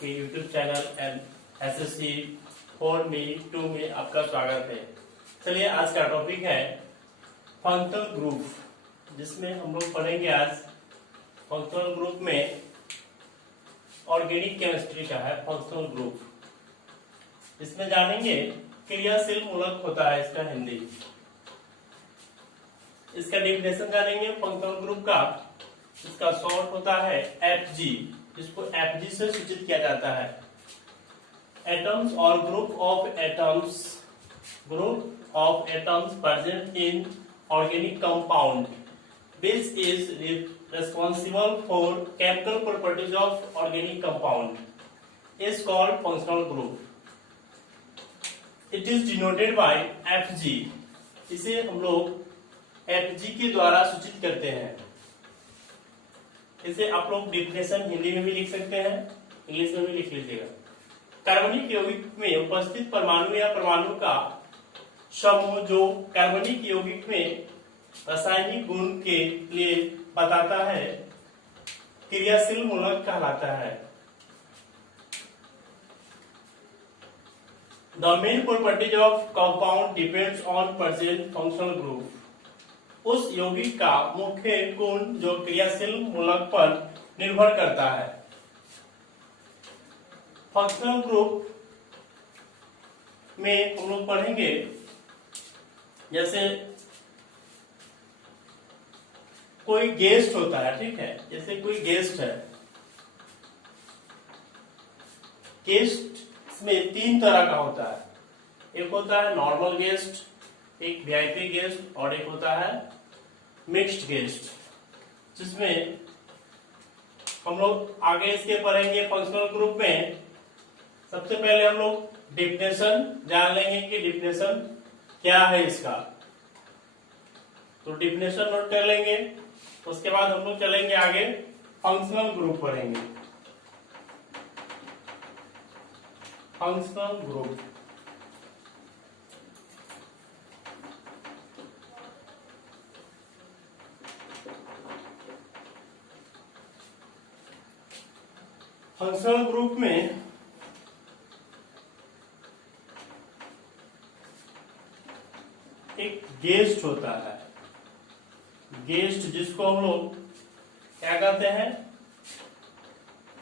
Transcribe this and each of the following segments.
के YouTube channel and SSC for me two में आपका स्वागत है। चलिए आज का टॉपिक है फंक्शनल ग्रुप, जिसमें हम लोग पढ़ेंगे आज फंक्शनल ग्रुप में ऑर्गेनिक केमिस्ट्री का है फंक्शनल ग्रुप। इसमें जानेंगे क्रियाशील मूलक होता है इसका हिंदी, इसका डेफिनेशन जानेंगे फंक्शनल ग्रुप का। इसका शॉर्ट होता है एफजी, जिसको एफजी से सूचित किया जाता है। एटम्स और group of atoms present in organic compound which is responsible for chemical properties of organic compound is called functional group. It is denoted by Fg. इसे हम लोग Fg के द्वारा सूचित करते हैं। इसे आप लोग डेफिनेशन हिंदी में भी लिख सकते हैं, इंग्लिश में भी लिख लीजिएगा। कार्बनिक यौगिक में उपस्थित परमाणु या परमाणु का समूह जो कार्बनिक यौगिक में रासायनिक गुण के लिए बताता है क्रियाशील मूलक कहलाता है। The main properties of compound depends on present functional group. उस यौगिक का मुख्य गुण जो क्रियाशील मूलक पर निर्भर करता है। फंक्शनल ग्रुप में हम लोग पढ़ेंगे जैसे कोई गेस्ट होता है, ठीक है, जैसे कोई गेस्ट है। गेस्ट में तीन तरह का होता है, एक होता है नॉर्मल गेस्ट, एक वीआईपी गेस्ट और एक होता है मिक्स्ड गेस्ट, जिसमें हम लोग आगे इसके पढ़ेंगे। फंक्शनल ग्रुप में सबसे पहले हम लोग डिफिनेशन जान लेंगे कि डिफिनेशन क्या है इसका, तो डिफिनेशन नोट कर लेंगे। उसके बाद हम लोग चलेंगे आगे, फंक्शनल ग्रुप पढ़ेंगे। फंक्शनल ग्रुप फंक्शनल ग्रुप में एक गेस्ट होता है। गेस्ट जिसको हम लोग क्या कहते हैं,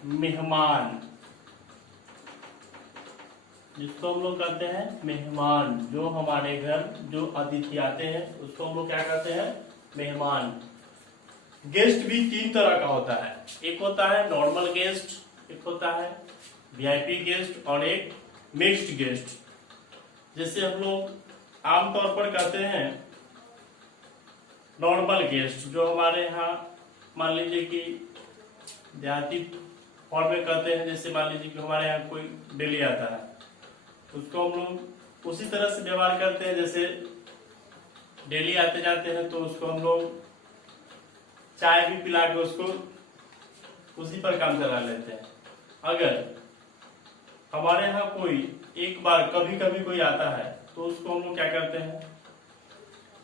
मेहमान, जिसको हम लोग कहते हैं मेहमान। जो हमारे घर जो अतिथि आते हैं उसको हम लोग क्या कहते हैं, मेहमान। गेस्ट भी तीन तरह का होता है, एक होता है नॉर्मल गेस्ट, एक होता है वीआईपी गेस्ट और एक मिक्स्ड गेस्ट। जैसे हम लोग आमतौर पर कहते हैं नॉर्मल गेस्ट, जो हमारे यहाँ मान लीजिए कि देहाती फॉर्म में कहते हैं, जैसे मान लीजिए कि हमारे यहाँ कोई डेली आता है, उसको हम लोग उसी तरह से व्यवहार करते हैं। जैसे डेली आते जाते हैं तो उसको हम लोग चाय भी पिला के उसको उसी पर काम चला लेते हैं। अगर हमारे यहाँ कोई एक बार कभी कभी कोई आता है तो उसको हम लोग क्या करते हैं,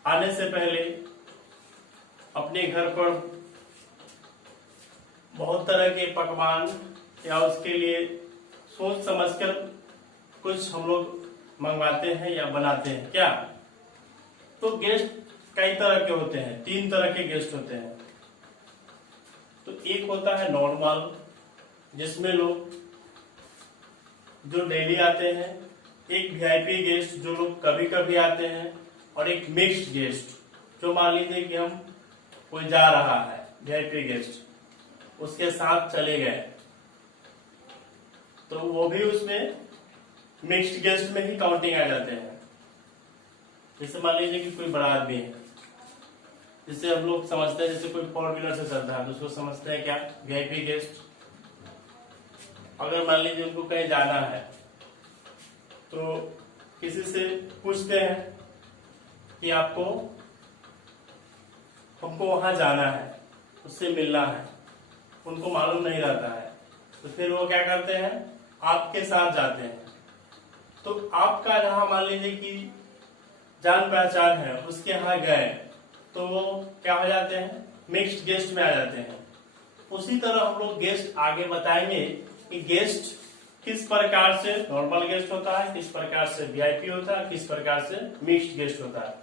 आने से पहले अपने घर पर बहुत तरह के पकवान या उसके लिए सोच समझकर कुछ हम लोग मंगवाते हैं या बनाते हैं क्या। तो गेस्ट कई तरह के होते हैं, तीन तरह के गेस्ट होते हैं। तो एक होता है नॉर्मल, जिसमें लोग जो डेली आते हैं, एक वीआईपी गेस्ट जो लोग कभी कभी आते हैं, और एक मिक्स्ड गेस्ट जो मान लीजिए कि हम कोई जा रहा है वीआईपी गेस्ट, उसके साथ चले गए तो वो भी उसमें मिक्स्ड गेस्ट में ही काउंटिंग आ जाते हैं। जैसे मान लीजिए कि कोई बड़ा आदमी है, जिसे हम लोग समझते हैं, जैसे कोई फोर व्हीलर से चलता है तो उसको समझते हैं क्या, वीआईपी गेस्ट। अगर मान लीजिए उनको कहीं जाना है तो किसी से पूछते हैं कि आपको हमको वहां जाना है, उससे मिलना है, उनको मालूम नहीं रहता है, तो फिर वो क्या करते हैं, आपके साथ जाते हैं। तो आपका जहां मान लीजिए कि जान पहचान है, उसके यहाँ गए तो वो क्या हो जाते हैं, मिक्स्ड गेस्ट में आ जाते हैं। उसी तरह हम लोग गेस्ट आगे बताएंगे कि गेस्ट किस प्रकार से नॉर्मल गेस्ट होता है, किस प्रकार से वीआईपी होता है, किस प्रकार से मिक्स्ड गेस्ट होता है।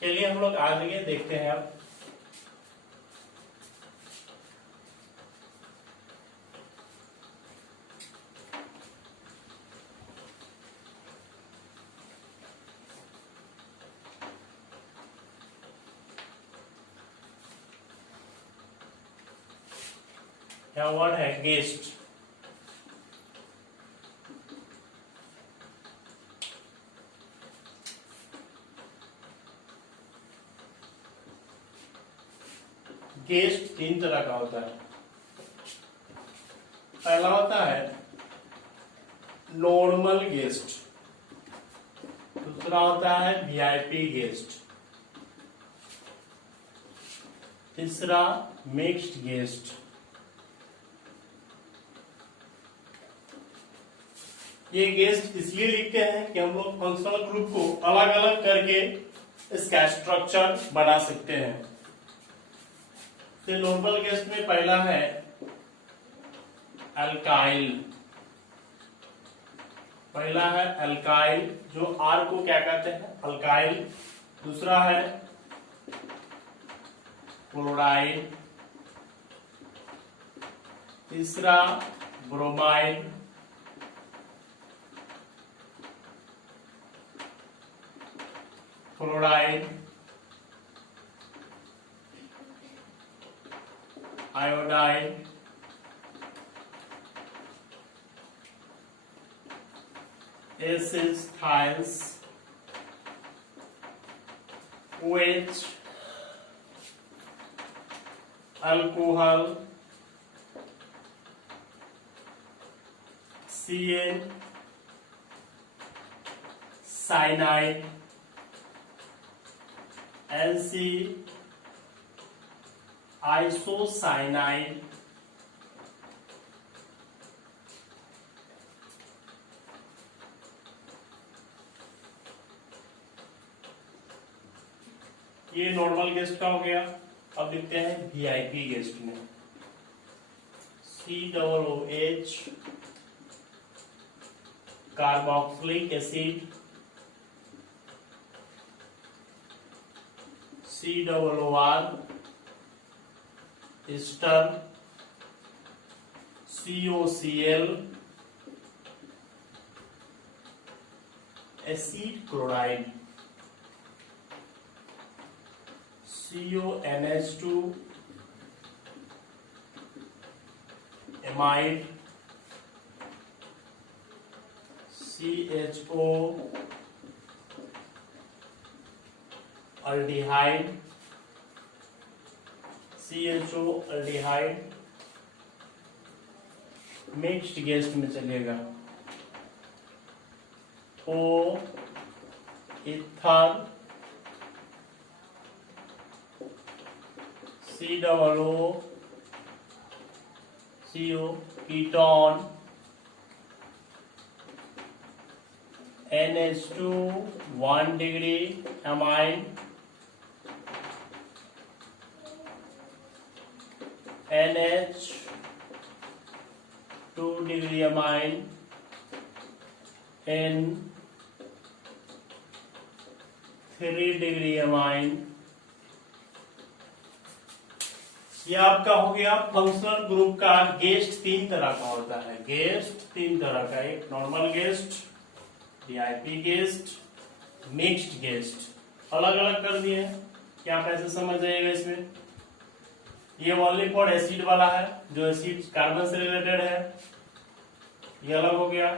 चलिए हम लोग आगे देखते हैं अब। यहाँ वर्ड है गेस्ट। गेस्ट 3 तरह का होता है। पहला होता है नॉर्मल गेस्ट, दूसरा होता है वीआईपी गेस्ट, तीसरा मिक्स्ड गेस्ट। ये गेस्ट इसलिए लिखते हैं कि हम लोग फंक्शनल ग्रुप को अलग अलग करके इसका स्ट्रक्चर बना सकते हैं। तो नॉर्मल गेस्ट में पहला है अल्काइल। पहला है अल्काइल, जो आर को क्या कहते हैं, अल्काइल। दूसरा है क्लोराइड, तीसरा bromide, chloride, iodide, acids, OH, alcohol, CN, cyanide, NC, isocyanide, ये नॉर्मल गेस्ट का हो गया। अब देखते हैं वीआईपी गेस्ट में। COOH, carboxylic acid, COOR, ester, COCl, acid chloride, CONH2, amide, CHO, aldehyde, CHO aldehyde. Mixed guest में चलेगा O, ether, COO, CO, ketone, NH2 1 degree amine, NH 2 degree amine, N 3 degree amine. ये आपका हो गया functional group का guest 3 तरह का होता है। गेस्ट 3 तरह का, एक normal guest, VIP guest, mixed guest. अलग अलग कर दिए। क्या आप ऐसे समझ जाइएगा इसमें। ये ओनली फॉर एसिड वाला है, जो एसिड कार्बन से रिलेटेड है, ये अलग हो गया।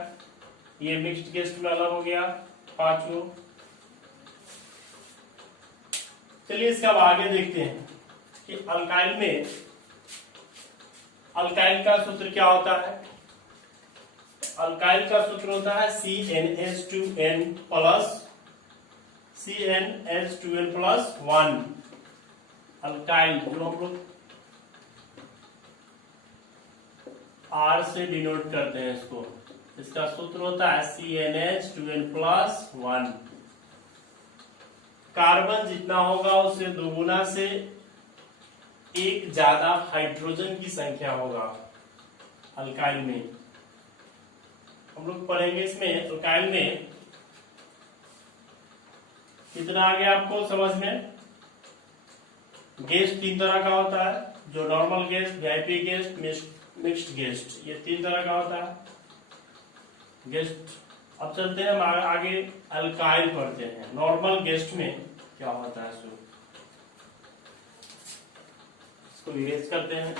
ये मिक्स्ड गेस्ट में अलग हो गया 5 गो। चलिए इसका अब आगे देखते हैं कि अल्काइल में अल्काइल का सूत्र क्या होता है। अल्काइल का सूत्र होता है CnH2n प्लस 1। अल्काइल जो हम लोग R से डिनोट करते हैं इसको, इसका सूत्र होता है CnH2n प्लस 1। कार्बन जितना होगा उससे दोगुना से एक ज्यादा हाइड्रोजन की संख्या होगा अल्काइल में। हम लोग पढ़ेंगे इसमें एल्काइल में कितना आ गया आपको समझ में। गेस्ट 3 तरह का होता है, जो normal guest, VIP guest, mixed guest, ये 3 तरह का होता है गेस्ट। अब चलते हैं हम आगे अल्काइल पढ़ते हैं। नॉर्मल गेस्ट में क्या होता है इसको इरेज करते हैं।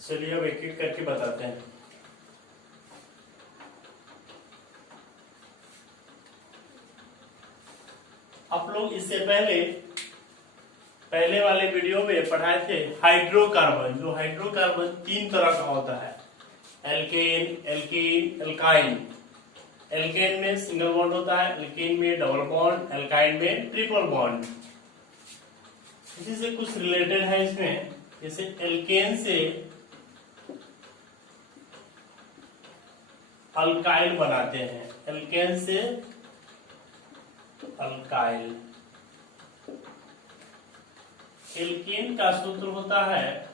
चलिए अब एक एक करके बताते हैं। आप लोग इससे पहले वाले वीडियो में पढ़ाए थे हाइड्रोकार्बन। जो हाइड्रोकार्बन 3 तरह का होता है, एल्केन, एल्कीन, एल्काइन। एल्केन में सिंगल बॉन्ड होता है, एल्कीन में डबल बॉन्ड, एल्काइन में ट्रिपल बॉन्ड। इसी से कुछ रिलेटेड है इसमें, जैसे एल्केन से अल्काइल बनाते हैं, एल्केन से अल्काइल। एल्केन का सूत्र होता है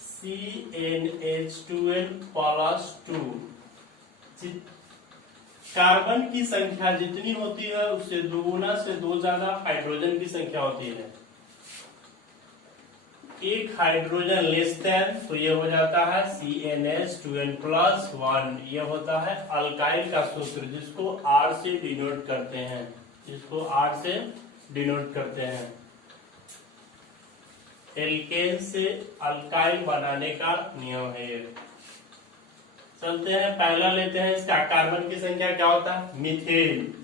CnH2n+2। कार्बन की संख्या जितनी होती है उससे 2 गुना से 2 ज्यादा हाइड्रोजन की संख्या होती है। एक हाइड्रोजन लेस देन, तो ये हो जाता है CnH2n+1। ये होता है अल्काइल का सूत्र, जिसको R से डिनोट करते हैं, जिसको R से डिनोट करते हैं। एल्केन से अल्काइल बनाने का नियम है ये। चलते हैं, पहला लेते हैं इसका। कार्बन की संख्या क्या होता है? मीथेन।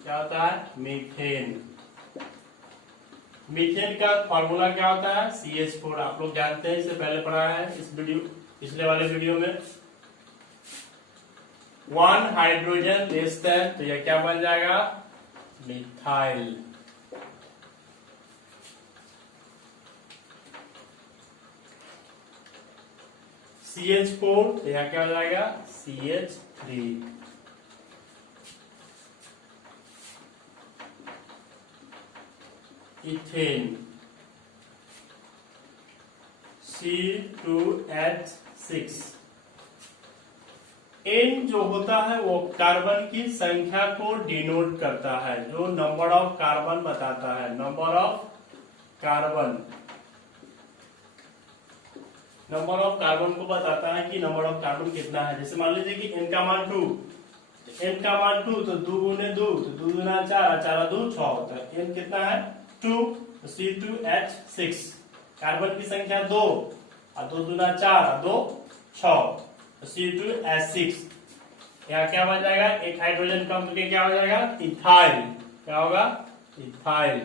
क्या होता है? मीथेन। मीथेन का फॉर्मूला क्या होता है? CH4। आप लोग जानते हैं, इससे पहले पढ़ाया है इस वीडियो, पिछले वाले वीडियो में। 1 हाइड्रोजन लेस देन, तो यह क्या बन जाएगा? मिथाइल। CH4, तो यह क्या हो जाएगा? CH3। Ethane, C2H6। N जो होता है वो कार्बन की संख्या को डिनोट करता है, जो नंबर ऑफ कार्बन बताता है। Number of carbon, number of carbon को बताता है कि नंबर ऑफ कार्बन कितना है। जैसे मान लीजिए कि n का मान 2, n का मान 2, तो 2 गुने 2, तो 2 गुना 4, 4 2 6 होता है। n कितना है? 2, तो C2H6। कार्बन की संख्या 2, और 2 गुना 4, 2 6, तो C2H6। यहाँ क्या बन जाएगा? एक हाइड्रोजन कम करके क्या हो जाएगा? इथाइल। क्या होगा? इथाइल।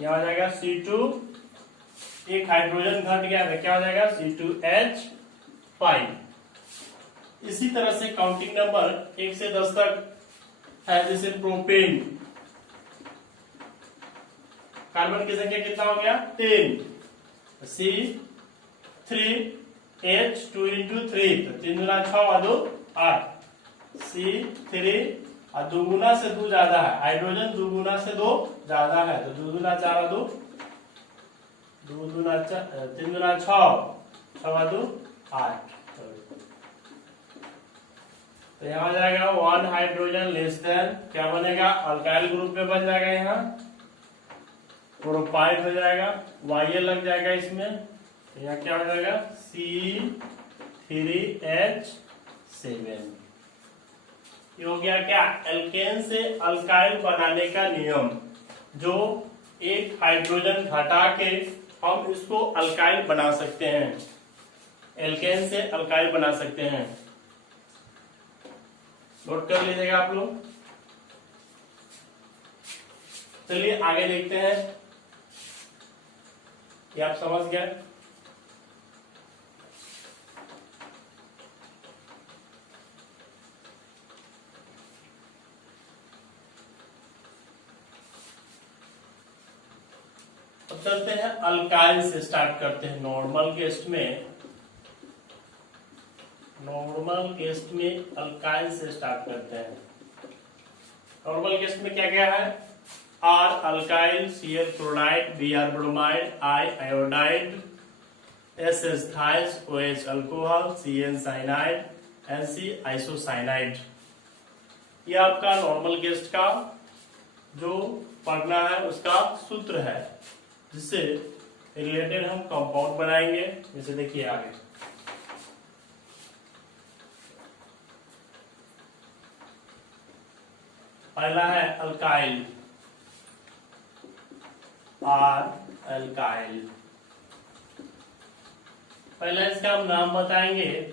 यहाँ हो जाएगा C2, एक हाइड्रोजन घट गया तो क्या हो जाएगा? C2H5। इसी तरह से काउंटिंग नंबर 1 से 10 तक है। जैसे प्रोपेन, कार्बन की संख्या कितना हो गया? 10। C3H2 into 3, तो 3 गुना 6 और 2 8। C3, और 2 गुना से 2 ज्यादा है, हाइड्रोजन 2 गुना से 2 ज्यादा है, तो 2 गुना 4 और 2, 2 गुना 4, 3 गुना 6, 6 और 2 8। तो यहाँ आ जाएगा 1 हाइड्रोजन लेस देन, क्या बनेगा? अल्काइल ग्रुप में बन जाएगा। यहाँ प्रोपाइल हो जाएगा, YL लग जाएगा इसमें, तो यहाँ क्या हो जाएगा? C3H7। ये हो गया क्या? एल्केन से अल्काइल बनाने का नियम, जो एक हाइड्रोजन घटा के हम इसको अल्काइल बना सकते हैं, एल्केन से अल्काइल बना सकते हैं। नोट कर लीजिएगा आप लोग। चलिए आगे देखते हैं। ये आप समझ गए। अब चलते हैं अल्काइल से स्टार्ट करते हैं। नॉर्मल केस में अल्काइल से स्टार्ट करते हैं। नॉर्मल केस में क्या क्या है? R alkyl, Cl chloride, Br bromide, I iodide, S एस्थाइल, OH alcohol, Cn cyanide, Nc isocyanide. ये आपका नॉर्मल केस का जो पढ़ना है उसका सूत्र है, जिससे रिलेटेड हम कंपाउंड बनाएंगे। जैसे देखिए आगे पहला है अल्काइल, आर अल्काइल। पहले इसका हम नाम बताएंगे।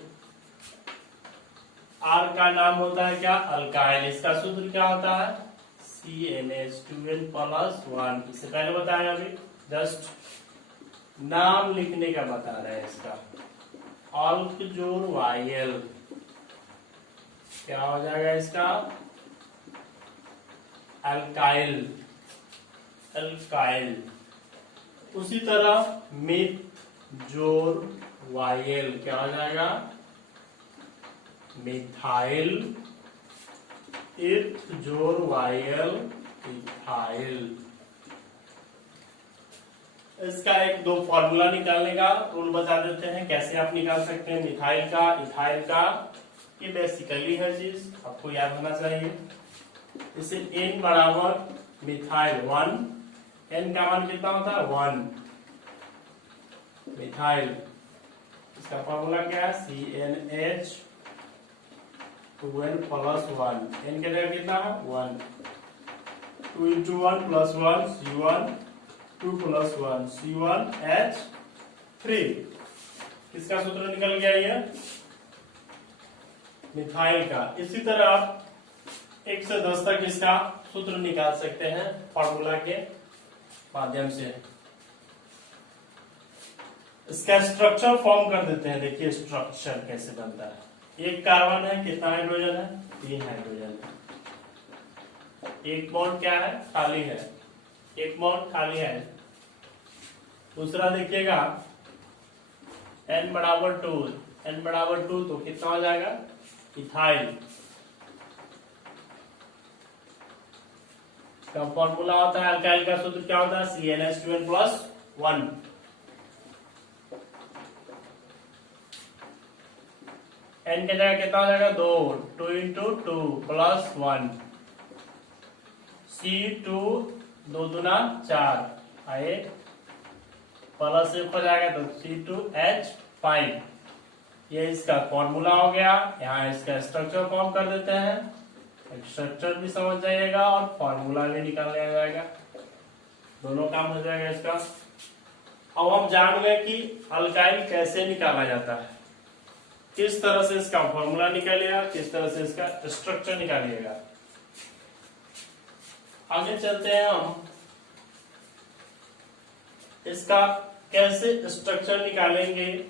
आर का नाम होता है क्या? अल्काइल। इसका सूत्र क्या होता है? CnH2n+1। इससे पहले बताया अभी, जस्ट नाम लिखने का बता रहे हैं इसका। अल्क जोड़ वायल क्या हो जाएगा इसका? अल्काइल। अल्काइल। उसी तरह मिथ जोड़ वायल क्या हो जाएगा? मिथाइल। इथ जोड़ वायल इथाइल। इसका एक दो फॉर्मूला निकालने का रूल बता देते हैं, कैसे आप निकाल सकते हैं मिथाइल का, इथाइल का। ये बेसिकली है चीज, आपको याद होना चाहिए। इसे n बराबर मिथाइल 1, n का मान कितना होता है? 1 मिथाइल। इसका फॉर्मूला क्या है? CnH2n+1। n के जगह कितना है? 1। 2 × 1 + 1 C1, 2 + 1 C1H3। किसका सूत्र निकल गया ये? मिथाइल का। इसी तरह आप 1 से 10 तक इसका सूत्र निकाल सकते हैं फॉर्मूला के माध्यम से। इसका स्ट्रक्चर फॉर्म कर देते हैं। देखिए स्ट्रक्चर कैसे बनता है। एक कार्बन है, कितना हाइड्रोजन है? 3 हाइड्रोजन है। एक बॉन्ड क्या है? खाली है। एक बॉन्ड खाली है। दूसरा देखिएगा n बराबर 2, n बराबर 2 तो कितना हो जाएगा? इथाइल। का फॉर्मूला होता है, अल्काइल का सूत्र क्या होता है? CnH2n+1। n के जगह कितना हो जाएगा? 2 2 × 2 + 1 C2 2 दूना 4 आए प्लस 1 हो जाएगा तो C2H5। ये इसका फॉर्मूला हो गया। यहाँ इसका स्ट्रक्चर फॉर्म कर देते हैं। स्ट्रक्चर भी समझ जाइएगा और फॉर्मूला भी निकाल लिया जाएगा, दोनों काम हो जाएगा इसका। अब हम जान गए कि अल्काइल कैसे निकाला जाता है, किस तरह से इसका फॉर्मूला निकालिएगा, किस तरह से इसका स्ट्रक्चर निकालिएगा। आगे चलते हैं हम, इसका कैसे स्ट्रक्चर निकालेंगे।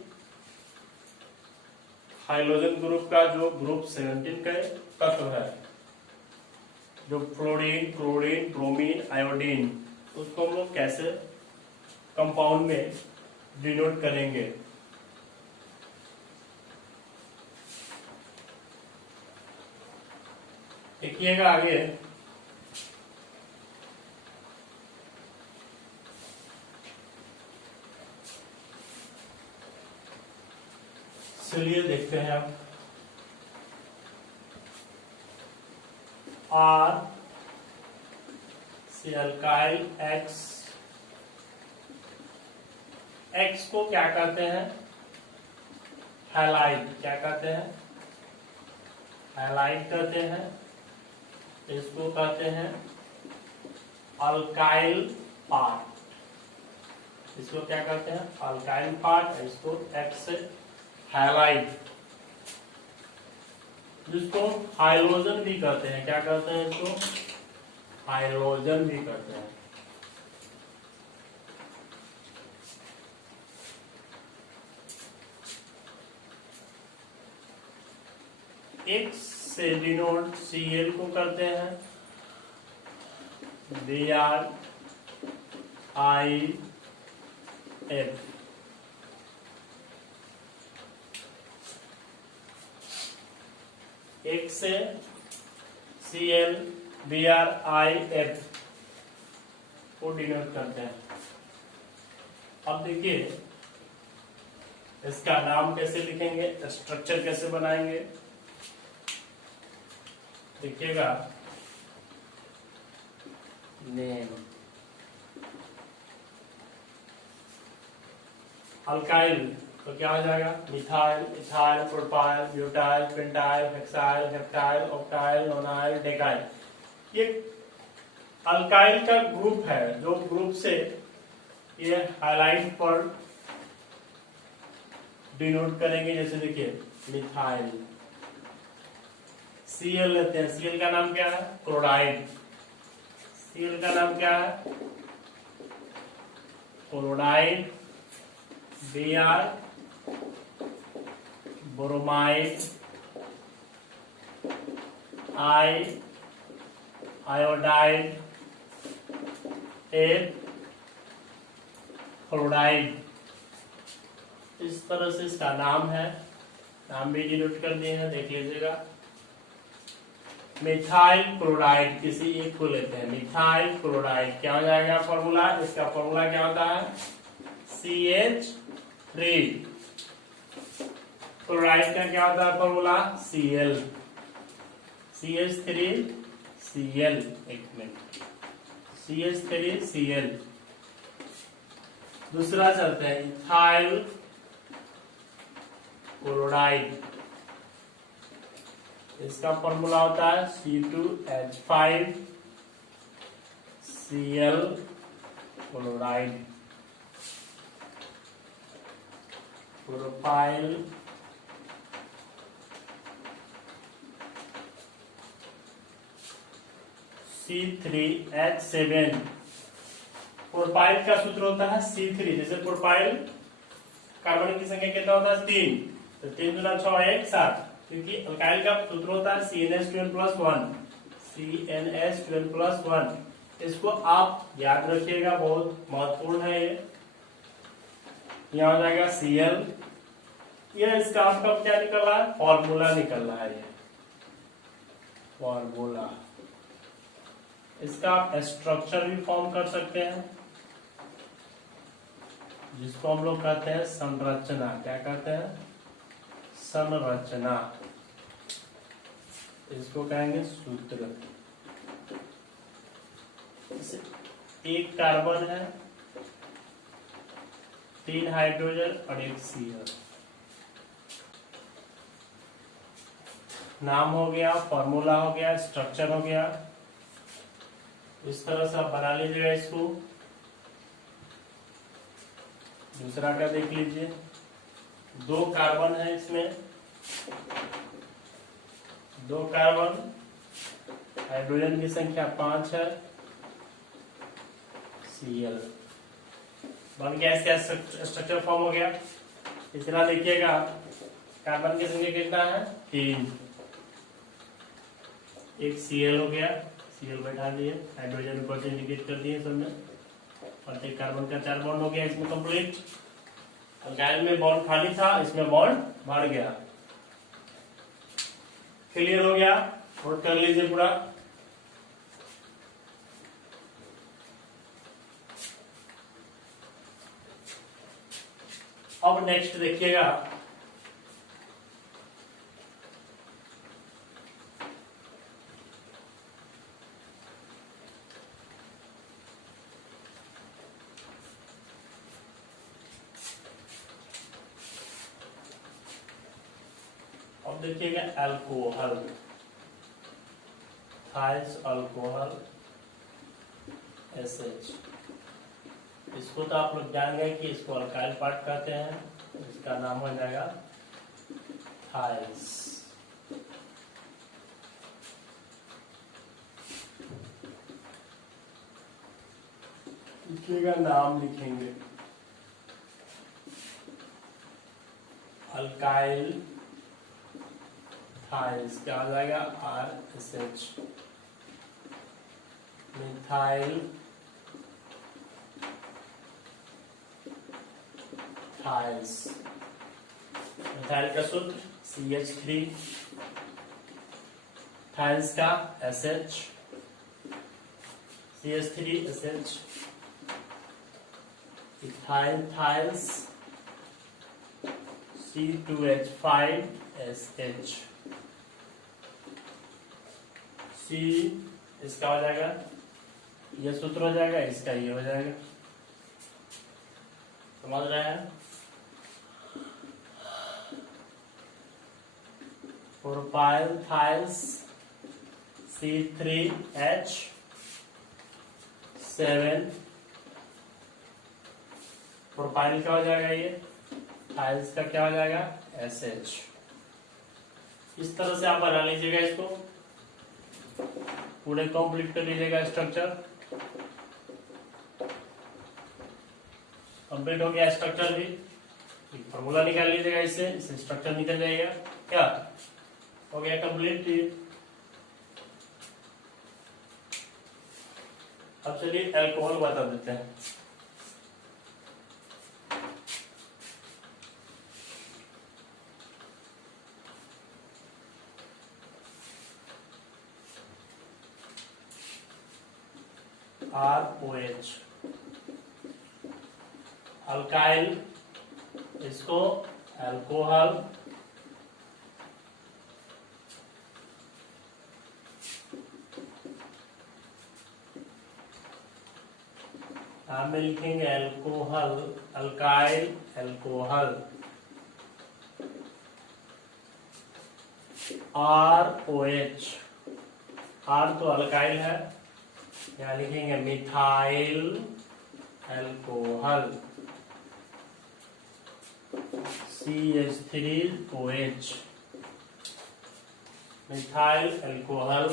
हाइड्रोजन ग्रुप का जो ग्रुप 17 का तत्व है, जो फ्लोरीन, क्लोरीन, ब्रोमीन, आयोडीन, उसको हम लोग कैसे कंपाउंड में डिनोट करेंगे। देखिएगा आगे चलिए देखते हैं अब। R से अल्काइल X, X को क्या कहते हैं? हैलाइड। क्या कहते हैं? हैलाइड कहते हैं। इसको कहते हैं अल्काइल पार्ट। इसको क्या कहते हैं? Alkyl part. इसको X से हैलाइड, जिसको हाइड्रोजन भी कहते हैं। क्या कहते हैं इसको? हाइड्रोजन भी कहते हैं। X से डिनोट Cl को करते हैं Br I एफ। एक से ClBrIF को डिनोट करते हैं। अब देखिए इसका नाम कैसे लिखेंगे, स्ट्रक्चर कैसे बनाएंगे, देखिएगा। नेम अल्काइल तो क्या हो जाएगा, methyl, ethyl, propyl, butyl, pentyl, hexyl, heptyl, octyl, nonyl, डेकाइल। ये अल्काइल का ग्रुप है, जो ग्रुप से ये हाइलाइट पर डिनोट करेंगे। जैसे देखिए मिथाइल, Cl लेते हैं, Cl का नाम क्या है, क्लोराइड। Cl का नाम क्या है, chloride. Br bromide, I iodide, F chloride. इस तरह से इसका नाम है, नाम भी डिनोट कर दिए हैं, देख लीजिएगा। मिथाइल क्लोराइड किसी एक को लेते हैं, मिथाइल क्लोराइड क्या हो जाएगा फॉर्मूला, इसका फॉर्मूला क्या होता है, CH3। क्लोराइड का क्या होता है फॉर्मूला, Cl, CH3Cl। एक मिनट, CH3Cl। दूसरा चलते हैं इथाइल क्लोराइड, इसका फॉर्मूला होता है C2H5Cl chloride. Propyl C3H7। Propyl का सूत्र होता है C3। जैसे प्रोपाइल कार्बन की संख्या कितना होता है, 3, तो 3 गुना 6 1 7, क्योंकि अल्काइल का सूत्र होता है CnH12+1, CnH12+1। इसको आप याद रखिएगा, बहुत महत्वपूर्ण है ये। यहाँ हो जाएगा Cl, ये इसका आपका क्या निकल रहा है, फॉर्मूला निकल रहा है, ये फॉर्मूला। इसका आप स्ट्रक्चर भी फॉर्म कर सकते हैं, जिसको हम लोग कहते हैं संरचना। क्या कहते हैं, संरचना। इसको कहेंगे सूत्र। एक कार्बन है, 3 हाइड्रोजन और 1 Cl। नाम हो गया, फॉर्मूला हो गया, स्ट्रक्चर हो गया। इस तरह से आप बना लीजिएगा इसको। दूसरा का देख लीजिए, 2 कार्बन है इसमें, 2 कार्बन, हाइड्रोजन की संख्या 5 है, Cl बन गया। इसका स्ट्रक्चर फॉर्म हो गया। तीसरा देखिएगा, कार्बन की संख्या कितना है, 3, एक Cl हो गया, Cl बैठा दिए, हाइड्रोजन ऊपर से इंडिकेट कर दिए सब में, और एक कार्बन का 4 बॉन्ड हो गया इसमें कंप्लीट। अल्काइल में बॉन्ड खाली था, इसमें बॉन्ड भर गया। क्लियर हो गया, नोट कर लीजिए पूरा। अब नेक्स्ट देखिएगा, अब देखिएगा अल्कोहल, थाइस अल्कोहल SH। इसको तो आप लोग जान गए कि इसको अल्काइल पार्ट कहते हैं, इसका नाम हो जाएगा थाइस। लिखिएगा, नाम लिखेंगे अल्काइल थाइस, क्या आ जाएगा RSH। मिथाइल मिथाइल्स। मिथाइल का सूत्र CH3, थाइल्स का SH, CH3SH, ethyl थाइल्स C2H5SH। C इसका हो जाएगा, ये सूत्र हो जाएगा, इसका ये हो जाएगा। समझ रहे हैं? प्रोपाइल थाइल्स C3H7, प्रोपाइल का हो जाएगा ये, थाइल्स का क्या हो जाएगा SH। इस तरह से आप बना लीजिएगा, इसको पूरे कंप्लीट कर लीजिएगा। स्ट्रक्चर कंप्लीट हो गया, स्ट्रक्चर भी फॉर्मूला निकाल लीजिएगा, इससे स्ट्रक्चर निकल जाएगा। क्या हो गया कंप्लीट। अब चलिए अल्कोहल बता देते हैं। ROH अल्काइल, इसको अल्कोहल, में लिखेंगे alcohol, alkyl alcohol. ROH, R तो अल्काइल है, यहाँ लिखेंगे methyl alcohol. CH3OH methyl alcohol,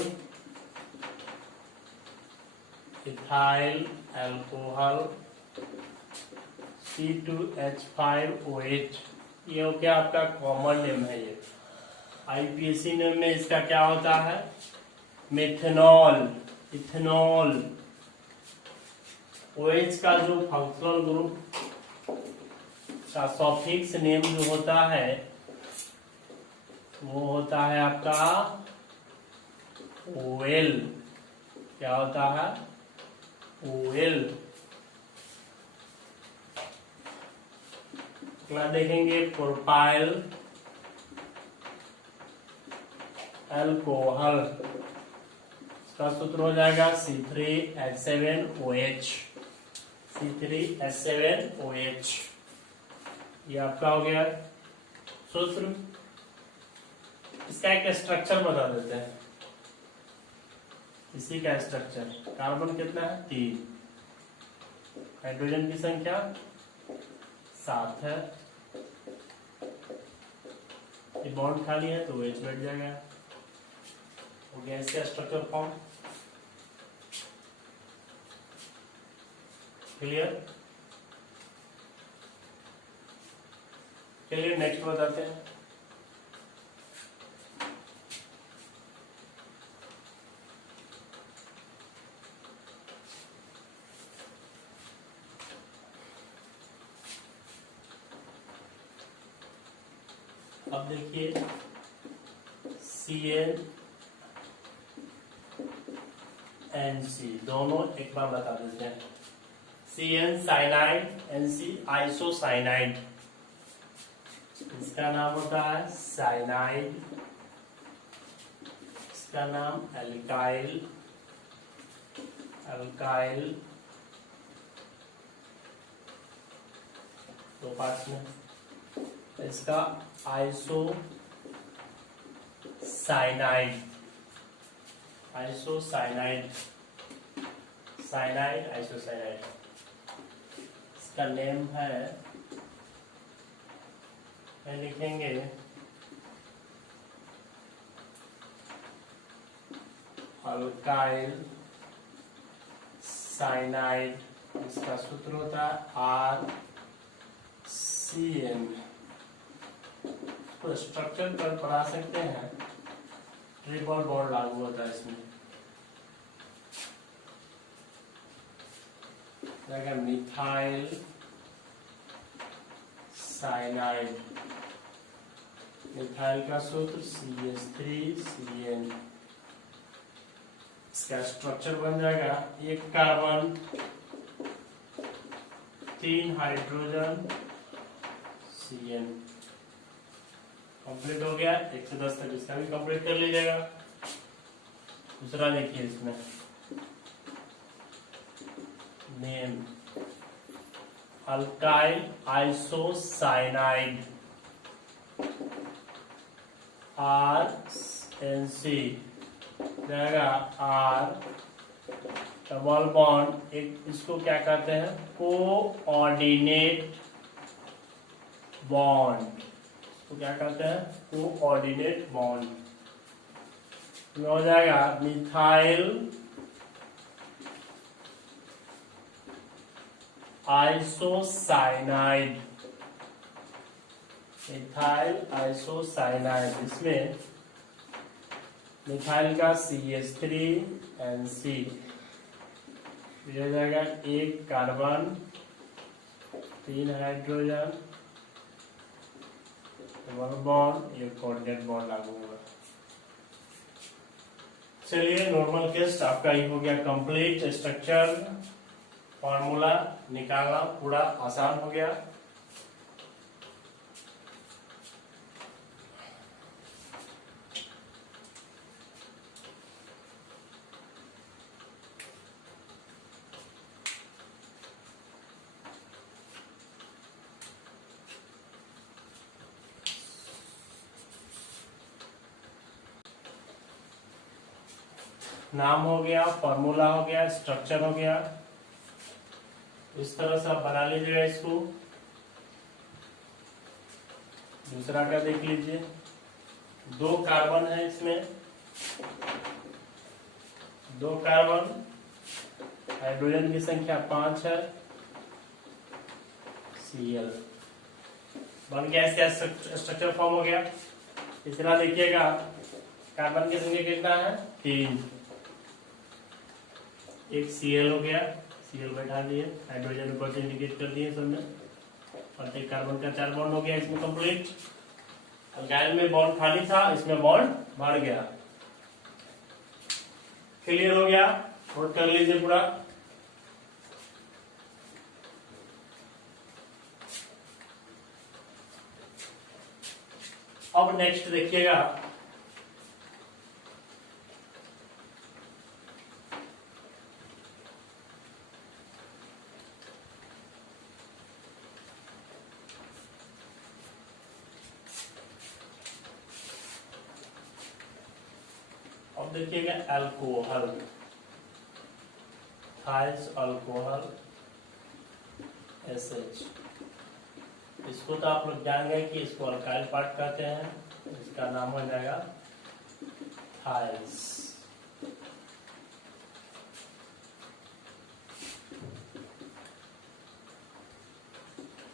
ethyl alcohol, C2H5OH। ये हो गया आपका कॉमन नेम है। ये IPSC नेम में इसका क्या होता है, मेथनॉल, इथेनॉल। OH का जो फंक्शनल ग्रुप का सॉफिक्स नेम जो होता है वो होता है आपका OL। क्या होता है OL। अगला देखेंगे प्रोपाइल अल्कोहल, इसका सूत्र हो जाएगा C3H7OH, C3H7OH। ये आपका हो गया सूत्र। इसका एक स्ट्रक्चर बता देते हैं। इसी का स्ट्रक्चर, कार्बन कितना है 3, हाइड्रोजन की संख्या 7 है, ये बॉन्ड खाली है तो OH बैठ जाएगा। हो गया इसका स्ट्रक्चर फॉर्म। क्लियर? चलिए नेक्स्ट बताते हैं। अब देखिए CnNC दोनों एक बार बता देते हैं। CN cyanide, NC isocyanide. इसका नाम होता है साइनाइड, इसका नाम एल्काइल, अल्काइल दो पार्ट्स में। इसका आइसोसाइनाइड, आइसोसाइनाइड, साइनाइड आइसोसाइनाइड। इसका नेम है, लिखेंगे अल्काइल साइनाइड। इसका सूत्र होता है RCN। तो स्ट्रक्चर पर पढ़ा सकते हैं, ट्रिपल बॉन्ड लागू होता है इसमें। Methyl cyanide. मिथाइल का सूत्र CH3CN। इसका स्ट्रक्चर बन जाएगा, एक कार्बन, 3 हाइड्रोजन, CN। कंप्लीट हो गया। 1 से 10 तक इसका भी कंप्लीट कर लीजिएगा। दूसरा देखिए, इसमें नेम अल्काइल आइसोसाइनाइड, RNC रहेगा R डबल बॉन्ड, एक इसको क्या कहते हैं, कोऑर्डिनेट बॉन्ड। इसको क्या कहते हैं, कोऑर्डिनेट बॉन्ड। हो जाएगा मिथाइल आइसोसाइनाइड, मिथाइल आइसोसाइनाइड। इसमें मिथाइल का CH3NC हो जाएगा, एक कार्बन, 3 हाइड्रोजन, डबल बॉन्ड, एक कोऑर्डिनेट बॉन्ड लागू होगा। चलिए, नॉर्मल केस आपका ही हो गया कंप्लीट। स्ट्रक्चर फॉर्मूला निकालना पूरा आसान हो गया। नाम हो गया, फॉर्मूला हो गया, स्ट्रक्चर हो गया। इस तरह से आप बना लीजिएगा इसको। दूसरा का देख लीजिए, 2 कार्बन है इसमें, 2 कार्बन, हाइड्रोजन की संख्या 5 है, Cl बन गया। इसका स्ट्रक्चर फॉर्म हो गया। तीसरा देखिएगा, कार्बन की संख्या कितना है, 3, एक Cl हो गया, Cl बैठा दिए, हाइड्रोजन ऊपर से इंडिकेट कर दिए सब में, प्रत्येक कार्बन का 4 बॉन्ड हो गया इसमें कंप्लीट। अल्काइल में बॉन्ड खाली था, इसमें बॉन्ड भर गया। क्लियर हो गया, नोट कर लीजिए पूरा। अब नेक्स्ट देखिएगा, अब देखिएगा अल्कोहल, थाइस अल्कोहल SH। इसको तो आप लोग जान गए कि इसको अल्काइल पार्ट कहते हैं, इसका नाम हो जाएगा थाइस।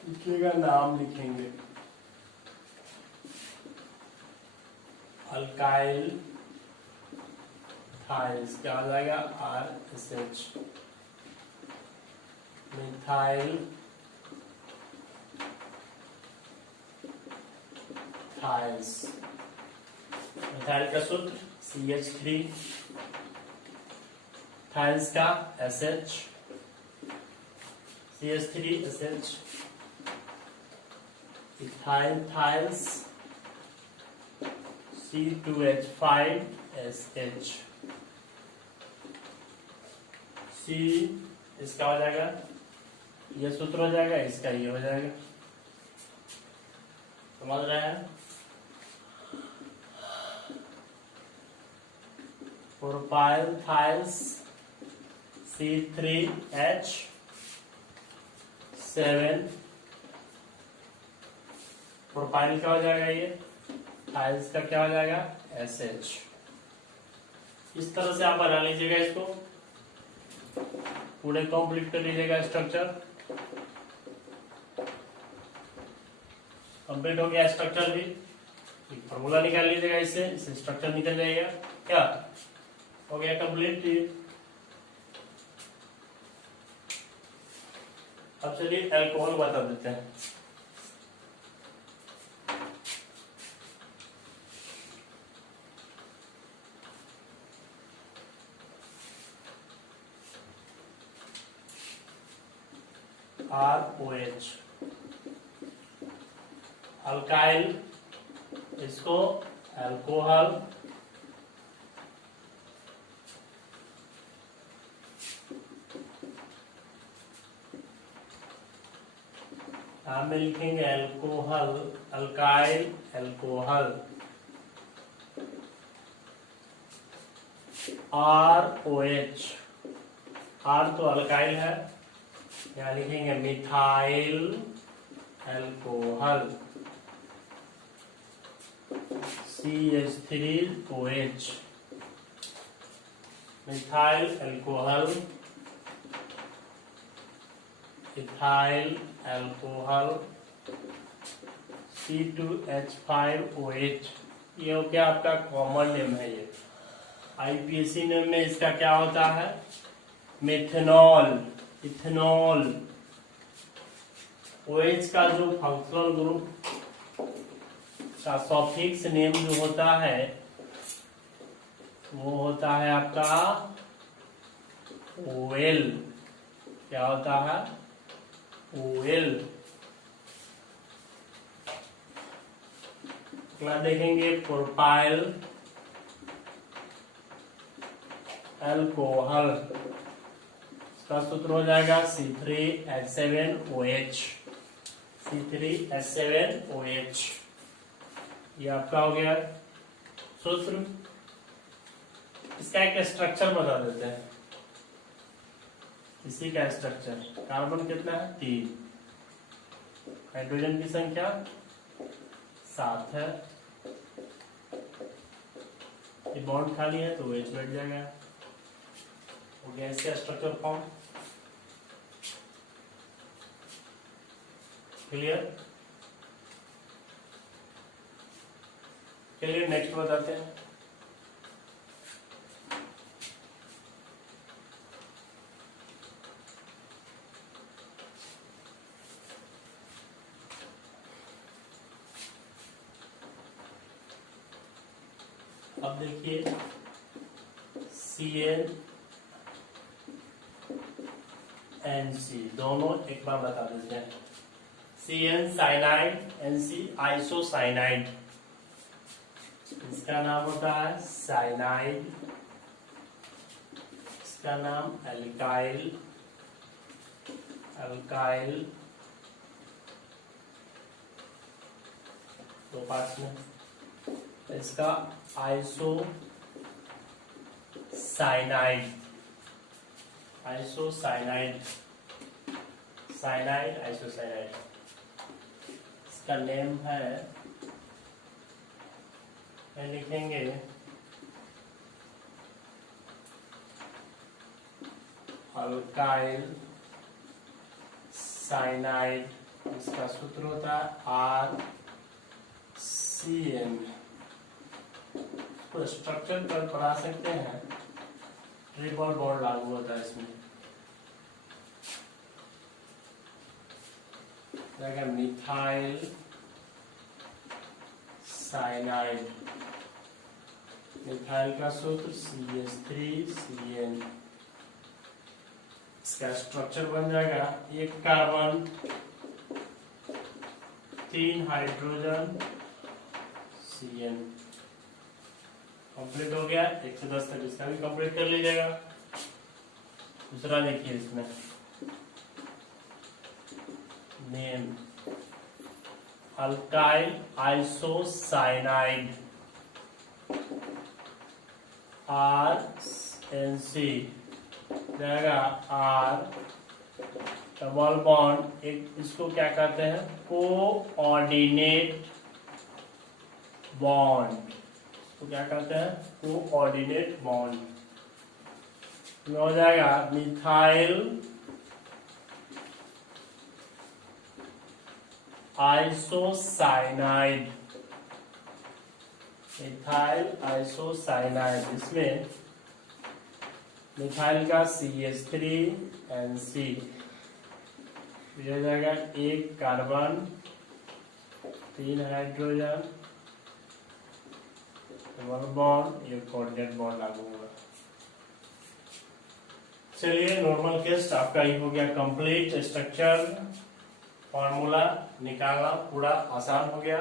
लिखिएगा, नाम लिखेंगे अल्काइल थाइस, क्या हो जाएगा, RSH। मिथाइल थाइस, मिथाइल का सूत्र CH3, थाइस का SH, CH3SH, ethyl थाइल्स C2H5SH। C इसका हो जाएगा, ये सूत्र हो जाएगा, इसका ये हो जाएगा। समझ रहे हैं। Propyl थाइल्स C3H7। प्रोपाइल का हो जाएगा ये, थाइल्स का क्या हो जाएगा, SH। इस तरह से आप बना लीजिएगा इसको, पूरे कंप्लीट कर लीजिएगा। स्ट्रक्चर कंप्लीट हो गया। स्ट्रक्चर भी फॉर्मूला निकाल लीजिएगा, इससे स्ट्रक्चर निकल जाएगा। क्या हो गया कंप्लीट। अब चलिए अल्कोहल बता देते हैं। ROH, अल्काइल, इसको अल्कोहल, यहाँ में लिखेंगे alcohol, alkyl, alcohol, ROH, R तो अल्काइल है, यहाँ लिखेंगे methyl alcohol, CH3OH, methyl alcohol, ethyl alcohol, C2H5OH। ये हो गया आपका कॉमन नेम है। ये आईपीएससी नेम में इसका क्या होता है? Methanol, ethanol. OH का जो फंक्शनल ग्रुप का सॉफिक्स नेम जो होता है वो होता है आपका OL। क्या होता है? OL। अगला देखेंगे प्रोपाइल अल्कोहल, इसका सूत्र हो जाएगा C3H7OH, C3H7OH। ये आपका हो गया सूत्र। इसका एक स्ट्रक्चर बता देते हैं। इसी का स्ट्रक्चर, कार्बन कितना है? 3, हाइड्रोजन की संख्या 7 है, ये बॉन्ड खाली है तो OH बैठ जाएगा। हो गया इसका स्ट्रक्चर फॉर्म। क्लियर? चलिए नेक्स्ट बताते हैं। अब देखिए CnNC दोनों एक बार बता देते हैं। CN cyanide, NC isocyanide. इसका नाम होता है साइनाइड, इसका नाम एल्काइल, अल्काइल तो पास में इसका आइसोसाइनाइड, आइसोसाइनाइड, साइनाइड आइसोसाइनाइड। इसका नेम है, लिखेंगे अल्काइल साइनाइड। इसका सूत्र होता है RCN। तो स्ट्रक्चर पर पढ़ा सकते हैं, ट्रिपल बॉन्ड लागू होता है इसमें। मिथाइल साइनाइड, मिथाइल का सूत्र CH3CN। इसका स्ट्रक्चर बन जाएगा 1 कार्बन, 3 हाइड्रोजन, CN। कंप्लीट हो गया। 1 से 10 तक इसका भी कंप्लीट कर लीजिएगा। दूसरा देखिए इसमें नेम अल्काइल आइसोसाइनाइड, RNC जाएगा R डबल बॉन्ड, एक इसको क्या कहते हैं? Coordinate bond. तो क्या कहते हैं? Coordinate bond. हो जाएगा मिथाइल आइसोसाइनाइड, मिथाइल आइसोसाइनाइड। इसमें मिथाइल का CH3NC हो जाएगा 1 कार्बन, 3 हाइड्रोजन, डबल बॉन्ड, ये कोऑर्डिनेट बॉन्ड लागू होगा। चलिए नॉर्मल केस आपका ये हो गया कंप्लीट। स्ट्रक्चर फॉर्मूला निकालना पूरा आसान हो गया।